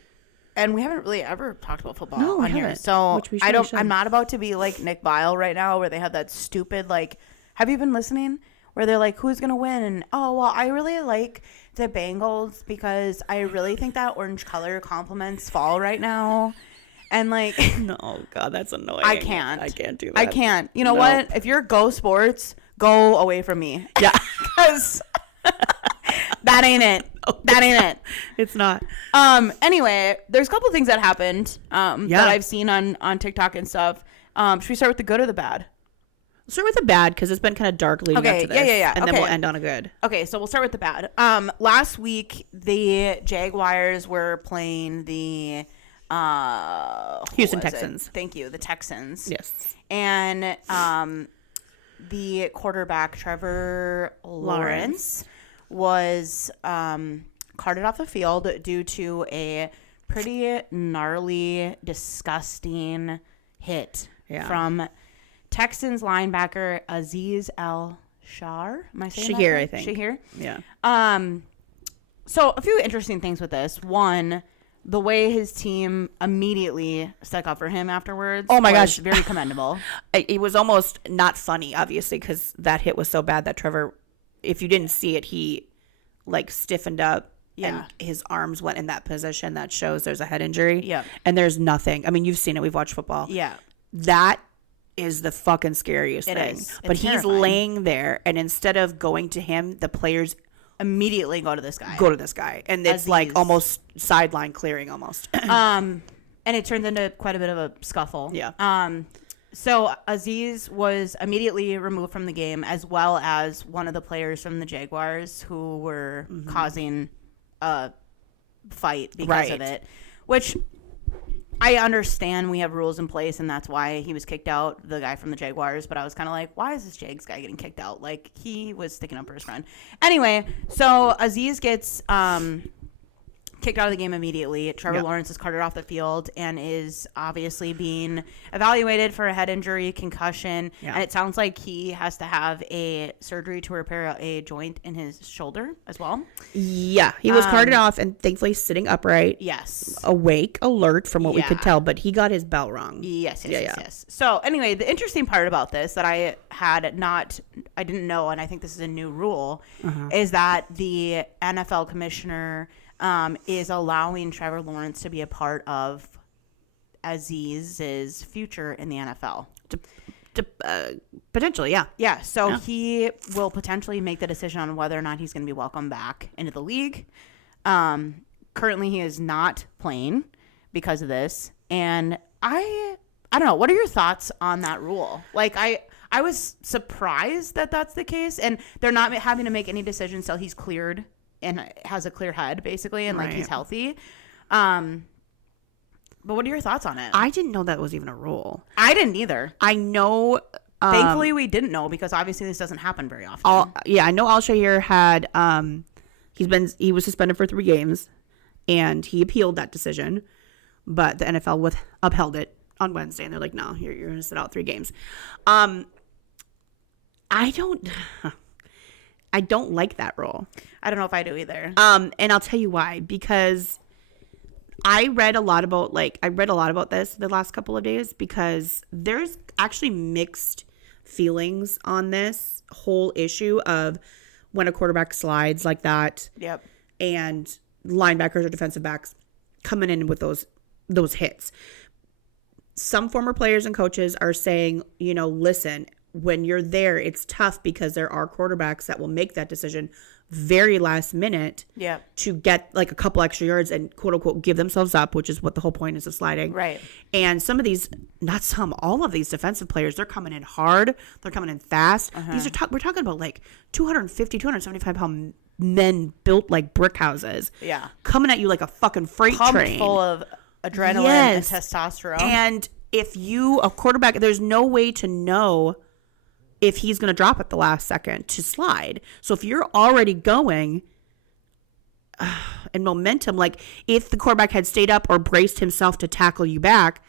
And we haven't really ever talked about football on here. So I'm not about to be like Nick Bile right now where they have that stupid like, have you been listening? Where they're like, who's going to win? And, oh, well, I really like the Bengals because I really think that orange color compliments fall right now. And, like. No, God, that's annoying. I can't do that. I can't. You know what? If you're Go Sports, go away from me. Yeah. Because that ain't it. That ain't it. It's not. Anyway, there's a couple things that happened that I've seen on TikTok and stuff. Should we start with the good or the bad? Start with the bad because it's been kind of dark leading up to this. Yeah. And then we'll end on a good. Okay, so we'll start with the bad. Last week the Jaguars were playing the Houston Texans. Thank you, the Texans. Yes. And the quarterback Trevor Lawrence was carted off the field due to a pretty gnarly, disgusting hit from Texans linebacker Azeez Al-Shar. Am I saying that Shahir, right? I think. Shahir? Yeah. So a few interesting things with this. One, the way his team immediately stuck up for him afterwards. Oh my gosh. Very commendable. It was almost not funny, obviously, because that hit was so bad that Trevor, if you didn't see it, he like stiffened up. And his arms went in that position that shows there's a head injury. Yeah. And there's nothing. I mean, you've seen it. We've watched football. Yeah. That is the fucking scariest thing. But he's terrifying. laying there, and instead of going to him, the players immediately go to this guy. And it's like almost sideline clearing almost. And it turns into quite a bit of a scuffle. Yeah. So Azeez was immediately removed from the game, as well as one of the players from the Jaguars who were causing a fight because of it, which I understand we have rules in place, and that's why he was kicked out, the guy from the Jaguars. But I was kind of like, why is this Jags guy getting kicked out? Like, he was sticking up for his friend. Anyway, so Azeez gets kicked out of the game immediately. Trevor Lawrence is carted off the field and is obviously being evaluated for a head injury, concussion, and it sounds like he has to have a surgery to repair a joint in his shoulder as well. Yeah, he was carted off and thankfully sitting upright. Yes. Awake, alert from what we could tell, but he got his bell wrong. Yes. So anyway, the interesting part about this that I didn't know, and I think this is a new rule, is that the NFL commissioner is allowing Trevor Lawrence to be a part of Azeez's future in the NFL. Potentially, yeah. Yeah, so he will potentially make the decision on whether or not he's going to be welcomed back into the league. Currently, he is not playing because of this. And I don't know. What are your thoughts on that rule? Like, I was surprised that that's the case. And they're not having to make any decisions till he's cleared and has a clear head, basically, and like he's healthy. But what are your thoughts on it? I didn't know that was even a rule. I didn't either. I know. Thankfully, we didn't know because obviously this doesn't happen very often. I know Al-Shahir had. He was suspended for 3 games, and he appealed that decision, but the NFL upheld it on Wednesday, and they're like, "No, you're going to sit out 3 games." I don't like that rule. I don't know if I do either. And I'll tell you why. Because I read a lot about this the last couple of days because there's actually mixed feelings on this whole issue of when a quarterback slides like that. Yep. And linebackers or defensive backs coming in with those hits. Some former players and coaches are saying, listen, when you're there, it's tough because there are quarterbacks that will make that decision very last minute to get like a couple extra yards and quote unquote give themselves up, which is what the whole point is of sliding. Right. And all of these defensive players, they're coming in hard. They're coming in fast. We're talking about like 250, 275 pound men built like brick houses. Yeah. Coming at you like a fucking freight train. Full of adrenaline and testosterone. And if a quarterback, there's no way to know if he's going to drop at the last second to slide. So if you're already going in momentum, like if the quarterback had stayed up or braced himself to tackle you back,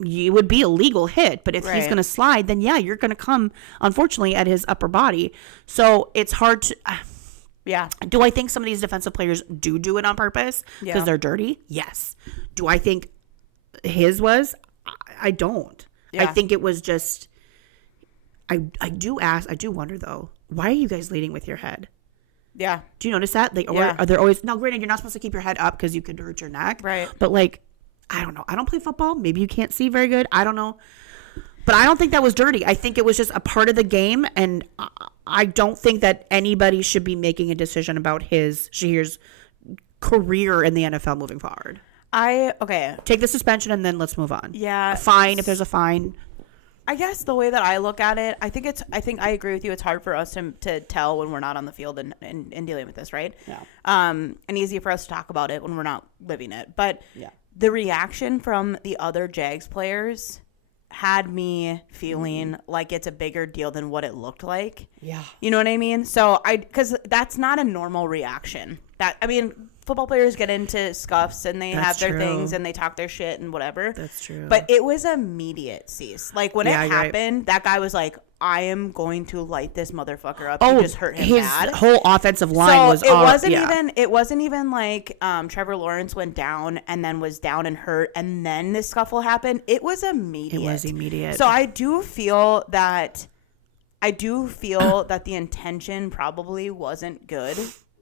it would be a legal hit. But if he's going to slide, then yeah, you're going to come, unfortunately, at his upper body. So it's hard to... Yeah. Do I think some of these defensive players do it on purpose because they're dirty? Yes. Do I think his was? I don't. Yeah. I think it was just... I do wonder, though, why are you guys leading with your head? Yeah. Do you notice that? Are there always... Now, granted, you're not supposed to keep your head up because you could hurt your neck. Right. But, like, I don't know. I don't play football. Maybe you can't see very good. I don't know. But I don't think that was dirty. I think it was just a part of the game, and I don't think that anybody should be making a decision about Shahir's career in the NFL moving forward. Take the suspension and then let's move on. Yeah. A fine, if there's a fine. I guess the way that I look at it, I think I agree with you. It's hard for us to tell when we're not on the field and dealing with this, right? Yeah. And easy for us to talk about it when we're not living it. But the reaction from the other Jags players had me feeling like it's a bigger deal than what it looked like. Yeah. You know what I mean? So because that's not a normal reaction. Football players get into scuffs and they have their things and they talk their shit and whatever. That's true. But it was immediate, cease. Like when it happened, that guy was like, I am going to light this motherfucker up. You just hurt him bad. His whole offensive line was it wasn't even like Trevor Lawrence went down and then was down and hurt and then this scuffle happened. It was immediate. So I do feel that the intention probably wasn't good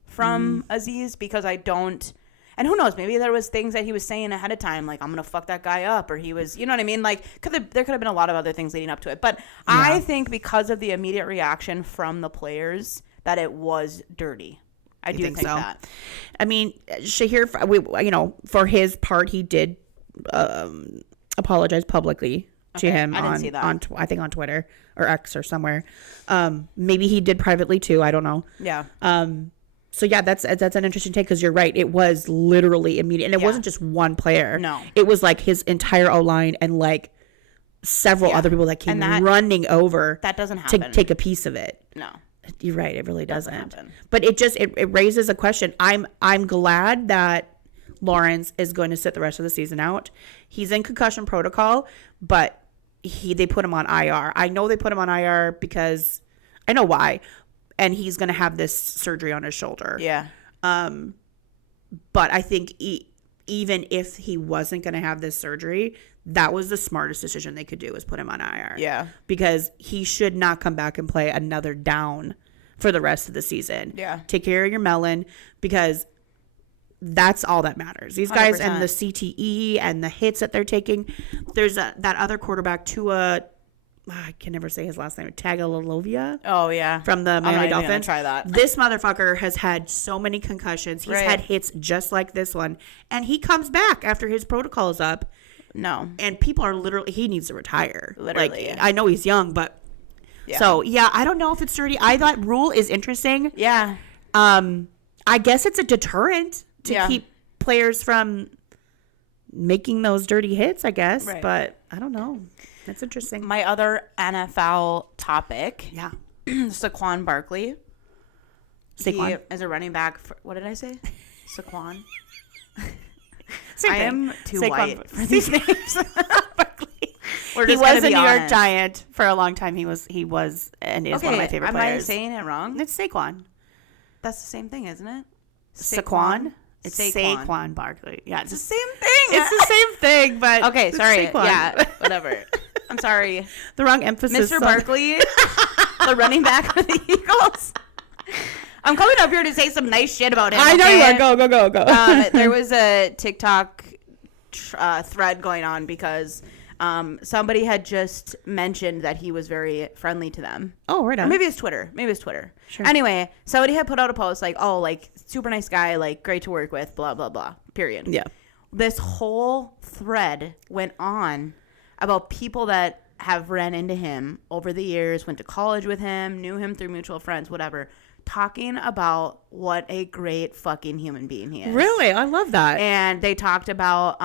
from Aziz, because I don't, and who knows, maybe there was things that he was saying ahead of time, like I'm gonna fuck that guy up, or he was, you know what I mean, like there could have been a lot of other things leading up to it, but I think because of the immediate reaction from the players that it was dirty. I do think so. That. I mean, Shahir, for his part, he did apologize publicly to him I didn't see that. I think on Twitter or X or somewhere. Maybe he did privately too. I don't know. Yeah. So yeah, that's an interesting take, because you're right. It was literally immediate, and it wasn't just one player. No, it was like his entire O-line and like several other people that came running over. That doesn't happen. To take a piece of it. No, you're right. It really doesn't. But it raises a question. I'm glad that Lawrence is going to sit the rest of the season out. He's in concussion protocol, but they put him on IR. I know they put him on IR because I know why. And he's going to have this surgery on his shoulder. Yeah. But I think even if he wasn't going to have this surgery, that was the smartest decision they could do, was put him on IR. Yeah. Because he should not come back and play another down for the rest of the season. Yeah. Take care of your melon, because that's all that matters. These guys 100%. And the CTE and the hits that they're taking. There's that other quarterback, Tua. I can never say his last name. Tagovailoa. Oh yeah, from the Miami Dolphins. Try that. This motherfucker has had so many concussions. He's had hits just like this one, and he comes back after his protocol is up. No, and people are literally. He needs to retire. Literally, I know he's young, but so yeah, I don't know if it's dirty. That rule is interesting. Yeah. I guess it's a deterrent to keep players from making those dirty hits. I guess, but I don't know. That's interesting. My other NFL topic. Yeah. Saquon Barkley. He is a running back for, what did I say? Saquon. I am too white for these names. Barkley. He was a New York Giant for a long time. He was and is one of my favorite players. Am I saying it wrong? It's Saquon. That's the same thing, isn't it? Saquon? It's Saquon Barkley. Yeah, it's the same thing. It's the same thing, but okay, sorry. Saquon. Yeah, whatever. I'm sorry. The wrong emphasis. Mr. Barkley, the running back for the Eagles. I'm coming up here to say some nice shit about him. I know you are. Go. There was a TikTok thread going on because somebody had just mentioned that he was very friendly to them. Oh, right on. Or maybe it's Twitter. Sure. Anyway, somebody had put out a post like, oh, like, super nice guy, like, great to work with, blah, blah, blah, period. Yeah. This whole thread went on about people that have ran into him over the years, went to college with him, knew him through mutual friends, whatever, talking about what a great fucking human being he is. Really? I love that. And they talked about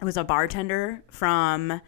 it was a bartender from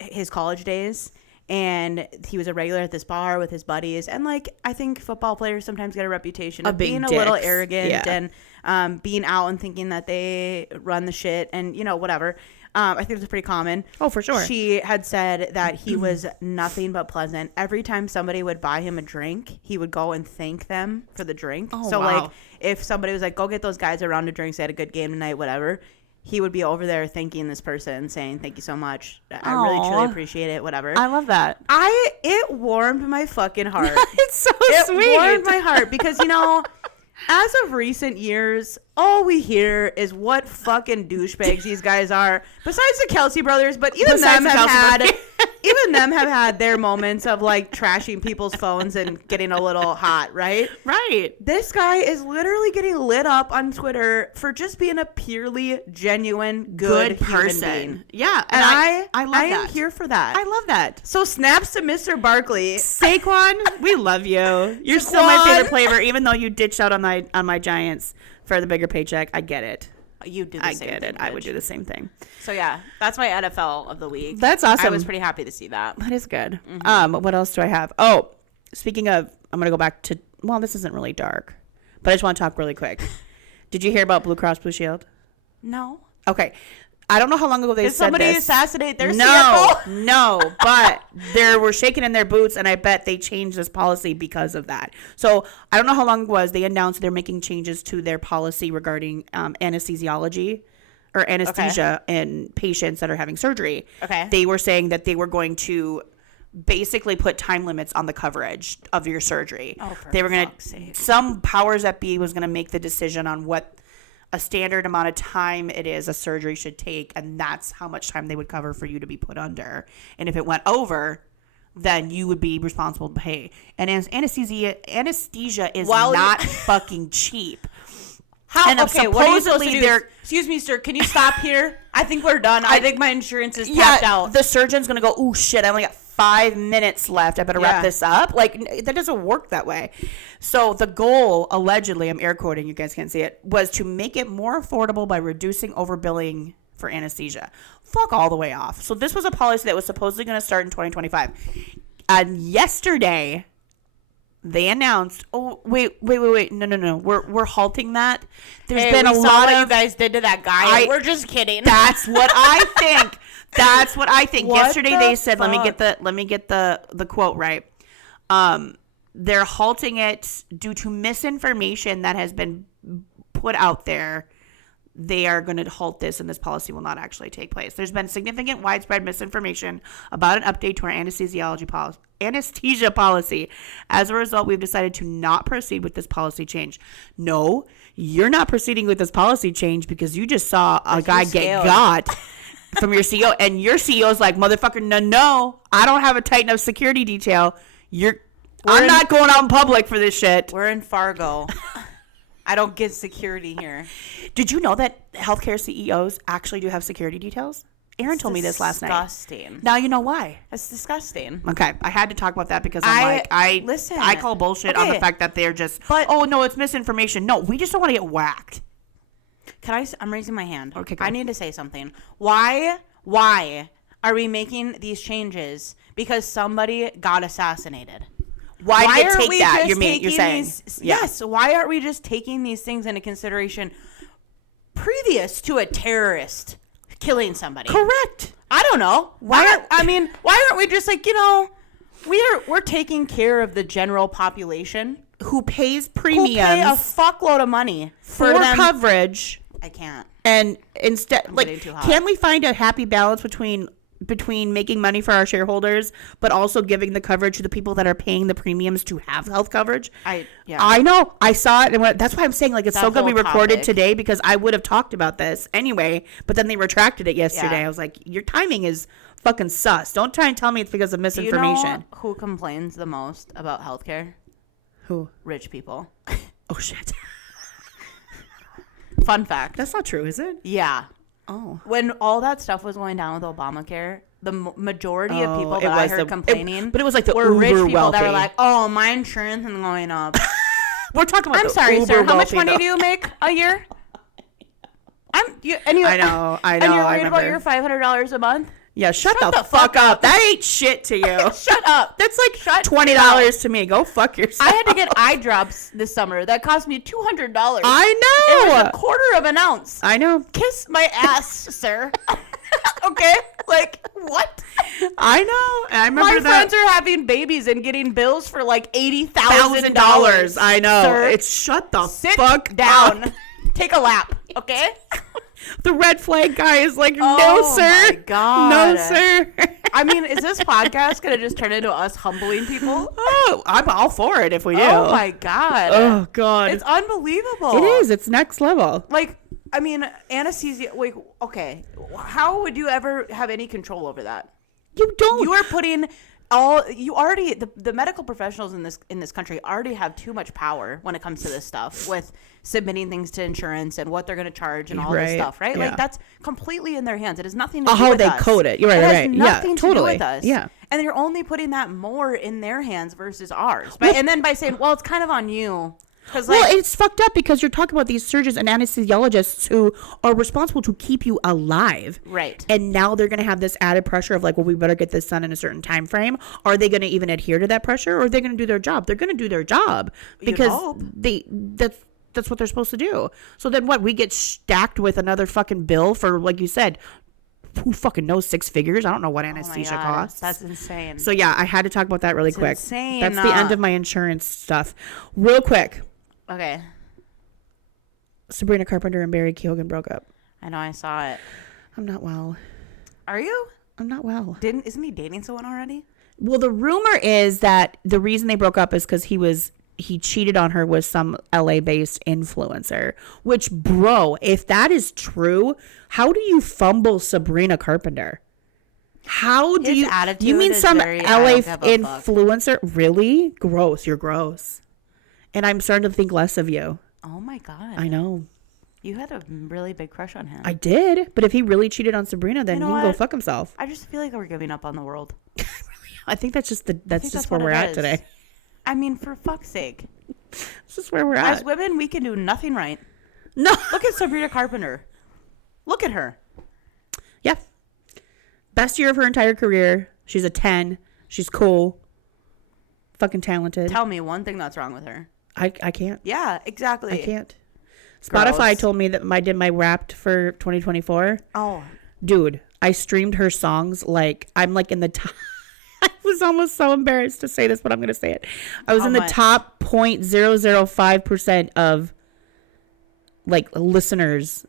his college days, and he was a regular at this bar with his buddies. And like, I think football players sometimes get a reputation of being a little arrogant and being out and thinking that they run the shit and, you know, whatever. I think it's pretty common. Oh, for sure. She had said that he was nothing but pleasant. Every time somebody would buy him a drink, he would go and thank them for the drink. Oh, so wow. like, if somebody was like, go get those guys a round of drinks, they had a good game tonight, whatever, he would be over there thanking this person, saying, thank you so much. I really, truly appreciate it, whatever. I love that. It warmed my fucking heart. It's so sweet. It warmed my heart because, you know, as of recent years, all we hear is what fucking douchebags these guys are. Besides the Kelsey brothers, but even them have had their moments of like trashing people's phones and getting a little hot, right? Right. This guy is literally getting lit up on Twitter for just being a purely genuine good person. Human being. Yeah, and I love that. I am here for that. I love that. So snaps to Mr. Barkley. Saquon, we love you. You're still my favorite player, even though you ditched out on my Giants for the bigger paycheck. I get it. You do the same thing. I get it. I would do the same thing. So yeah, that's my NFL of the week. That's awesome. I was pretty happy to see that. That is good. What else do I have? Oh, speaking of, I'm going to go back to, well, this isn't really dark, but I just want to talk really quick. Did you hear about Blue Cross Blue Shield? No. Okay. I don't know how long ago they said this. Did somebody assassinate their CFO? No, but they were shaking in their boots, and I bet they changed this policy because of that. So I don't know how long it was. They announced they're making changes to their policy regarding anesthesiology or anesthesia in patients that are having surgery. Okay. They were saying that they were going to basically put time limits on the coverage of your surgery. Oh, for they were going fuck's to, sake. some powers that be was going to make the decision on what a standard amount of time it is a surgery should take, and that's how much time they would cover for you to be put under. And if it went over, then you would be responsible to pay. And anesthesia is not fucking cheap. How? And okay, what are you supposed to do? Excuse me, sir. Can you stop here? I think we're done. I think my insurance is tapped out. The surgeon's going to go, oh, shit, I only got 5 minutes left. I better wrap this up. Like, that doesn't work that way. So the goal, allegedly, I'm air quoting, you guys can't see it, was to make it more affordable by reducing overbilling for anesthesia. Fuck all the way off. So this was a policy that was supposedly going to start in 2025. And yesterday, they announced, oh, wait. No. We're halting that. There's been a lot of what you guys did to that guy. We're just kidding. That's what I think. That's what I think. Yesterday they said, fuck? let me get the quote right. They're halting it due to misinformation that has been put out there. They are going to halt this, and this policy will not actually take place. There's been significant widespread misinformation about an update to our anesthesia policy. As a result, we've decided to not proceed with this policy change. No, you're not proceeding with this policy change because you just saw a guy get got from your CEO, and your CEO's like, motherfucker, no, I don't have a tight enough security detail. I'm not going out in public for this shit. We're in Fargo. I don't get security here. Did you know that healthcare CEOs actually do have security details? Aaron told me this last night. Disgusting. Now you know why. That's disgusting. Okay, I had to talk about that because I call bullshit on the fact that they're just, oh no, it's misinformation. No, we just don't want to get whacked. I'm raising my hand. Okay, go. I need to say something. Why are we making these changes? Because somebody got assassinated. Why did it take that? You're saying. Yes. Why aren't we just taking these things into consideration previous to a terrorist killing somebody? Correct. I don't know. Why aren't we just like, we're taking care of the general population who pays premiums, who pay a fuckload of money for coverage. I can't. And instead, can we find a happy balance between making money for our shareholders, but also giving the coverage to the people that are paying the premiums to have health coverage? I know. I saw it, and that's why I'm saying, like, it's so good we recorded today, because I would have talked about this anyway, but then they retracted it yesterday. Yeah. I was like, your timing is fucking sus. Don't try and tell me it's because of misinformation. Do you know who complains the most about healthcare? Who? Rich people. Oh, shit. Fun fact. That's not true, is it? Yeah. Oh. When all that stuff was going down with Obamacare, the majority of people that I heard complaining, but it was like the were uber rich people wealthy. that were like, "Oh, my insurance is going up." We're talking about. I'm sorry, uber sir. How much wealthy, money though. do you make a year? I know. And you're worried about your $500 a month? Yeah, shut the fuck up. That ain't shit to you. Shut up. That's like $20 to me. Go fuck yourself. I had to get eye drops this summer. That cost me $200. I know. It was a quarter of an ounce. I know. Kiss my ass, sir. Okay? Like, what? I know. And I remember my friends are having babies and getting bills for like $80,000. I know. Sir, it's shut the sit fuck down. up. Take a lap, okay? The red flag guy is like, no, Oh, sir. my God. No, sir. I mean, is this podcast going to just turn into us humbling people? Oh, I'm all for it if we do. Oh, my God. Oh, God. It's unbelievable. It is. It's next level. Like, I mean, anesthesia. Wait, okay. How would you ever have any control over that? You don't. You are putting the medical professionals in this country already have too much power when it comes to this stuff with submitting things to insurance and what they're going to charge and all this stuff, right? Yeah. Like that's completely in their hands. It has nothing to do how with they us. code it. You're right. It has right. nothing Yeah, to totally. do with us. Yeah. And you're only putting that more in their hands versus ours. And then by saying, well, it's kind of on you. Well, it's fucked up because you're talking about these surgeons and anesthesiologists who are responsible to keep you alive. Right. And now they're going to have this added pressure of like, well, we better get this done in a certain time frame. Are they going to even adhere to that pressure, or are they going to do their job? They're going to do their job because that's what they're supposed to do. So then what? We get stacked with another fucking bill for, like you said, who fucking knows, 6 figures? I don't know what anesthesia costs. That's insane. So yeah, I had to talk about that really quick. Insane. That's the end of my insurance stuff. Real quick. Okay. Sabrina Carpenter and Barry Keoghan broke up. I know, I saw it. I'm not well. Are you? I'm not well. Isn't he dating someone already? Well, the rumor is that the reason they broke up is because he cheated on her with some LA-based influencer. Which, bro, if that is true, how do you fumble Sabrina Carpenter? How do His attitude you mean is some very, LA I don't give a influencer? Really? Gross. You're gross. And I'm starting to think less of you. Oh my God. I know. You had a really big crush on him. I did. But if he really cheated on Sabrina, then You know he can go what? fuck himself. I just feel like we're giving up on the world. I think that's just that's where what we're it at is. today. I mean, for fuck's sake. This is where we're at. As women, we can do nothing right. No. Look at Sabrina Carpenter. Look at her. Yeah. Best year of her entire career. She's a 10. She's cool. Fucking talented. Tell me one thing that's wrong with her. I can't. Yeah, exactly. I can't. Spotify Gross. told me that I did my Wrapped for 2024. Oh. Dude, I streamed her songs like I'm like in the top. I was almost so embarrassed to say this, but I'm going to say it. I was How in much? the top 0.005% of like listeners,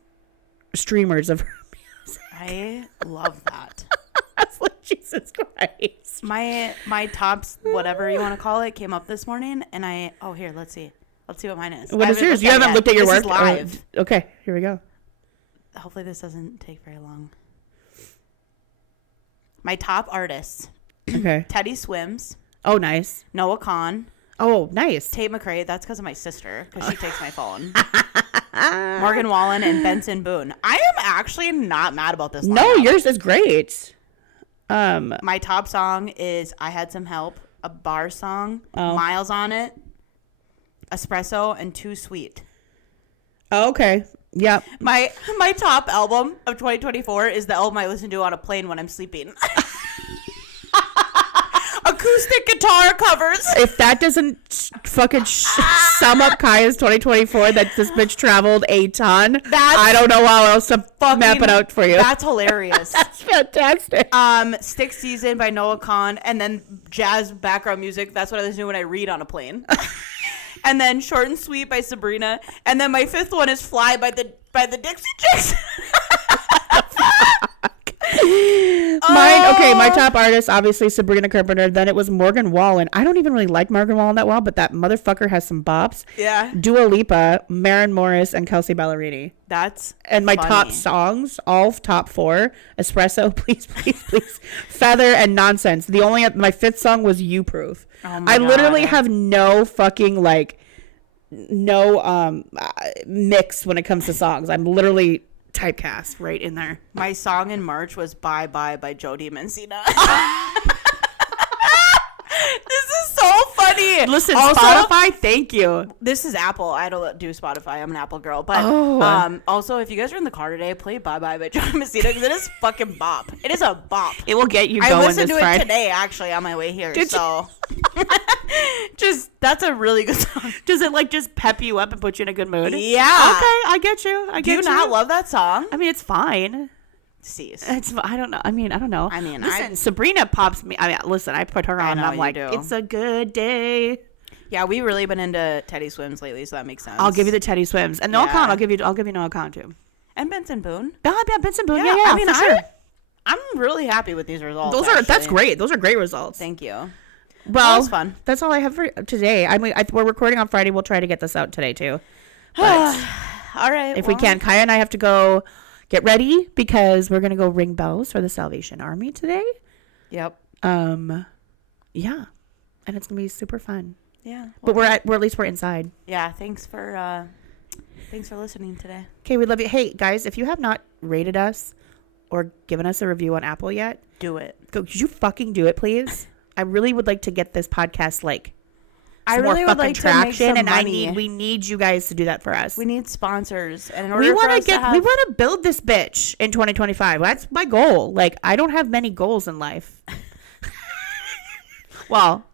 streamers of her music. I love that. I was like, Jesus Christ. My tops, whatever you want to call it, came up this morning, and here, let's see what mine is. What is yours? You haven't looked at your this work? Is live. Okay, here we go. Hopefully this doesn't take very long. My top artists: Okay. Teddy Swims, Oh, nice. Noah Kahan, Oh, nice. Tate McRae. That's because of my sister, because she takes my phone. Morgan Wallen and Benson Boone. I am actually not mad about this. No, lineup. yours is great. My top song is "I Had Some Help," a bar song, Miles on it, Espresso, and Too Sweet. Oh, okay. Yep. My top album of 2024 is the album I listen to on a plane when I'm sleeping. Acoustic guitar covers. If that doesn't fucking sum up Kiah's 2024, that this bitch traveled a ton, I don't know how else to map it out for you. That's hilarious. That's fantastic. Stick Season by Noah Kahan, and then jazz background music. That's what I listen to when I read on a plane. And then Short and Sweet by Sabrina, and then my fifth one is Fly by the Dixie Chicks. My top artist, obviously Sabrina Carpenter. Then it was Morgan Wallen. I don't even really like Morgan Wallen that well, but that motherfucker has some bops. Yeah. Dua Lipa, Maren Morris, and Kelsey Ballerini. That's and my funny. top songs, all top 4: Espresso, Please, Please, Please, Feather, and Nonsense. My fifth song was You Proof. Oh my I literally God. have no fucking mix when it comes to songs. I'm literally typecast right in there. My song in March was Bye Bye by Jody Mencina. This is so funny. Listen, also, Spotify, thank you. This is Apple. I don't do Spotify. I'm an Apple girl. But also, if you guys are in the car today, play Bye Bye by Jody Mencina because it is fucking bop. It is a bop. It will get you going. I listened to Friday. it today, actually, on my way here. That's a really good song. Does it like just pep you up and put you in a good mood? Yeah. Okay, I get you. Do you not love that song? I mean, it's fine. I don't know. I don't know. Listen, Sabrina pops me. Listen, I put her on and I'm like, it's a good day. Yeah, we've really been into Teddy Swims lately, so that makes sense. I'll give you the Teddy Swims. And Noah Khan, I'll give you Noah Khan too. And Benson Boone. Yeah, Benson Boone. Yeah, I mean, for sure. I'm really happy with these results. That's great. Those are great results. Thank you. Well, that was fun. That's all I have for today. I mean, we're recording on Friday. We'll try to get this out today too. But all right. If we can, Kiah and I have to go get ready because we're gonna go ring bells for the Salvation Army today. Yep. Yeah, and it's gonna be super fun. Yeah. But we're at least we're inside. Yeah. Thanks for listening today. Okay, we love you. Hey guys, if you have not rated us or given us a review on Apple yet, do it. Could you fucking do it, please? I really would like to get this podcast I really would like traction, to make some money. We need you guys to do that for us. We need sponsors, and in order we want to build this bitch in 2025. That's my goal. Like, I don't have many goals in life. Well,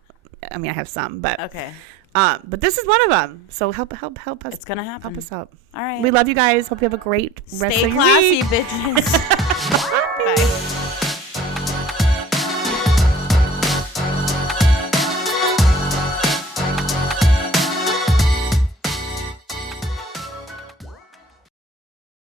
I mean, I have some, but okay. But this is one of them. So help us. It's gonna happen. Help us out. All right. We love you guys. Hope you have a great rest of your week. Stay classy, bitches. Bye.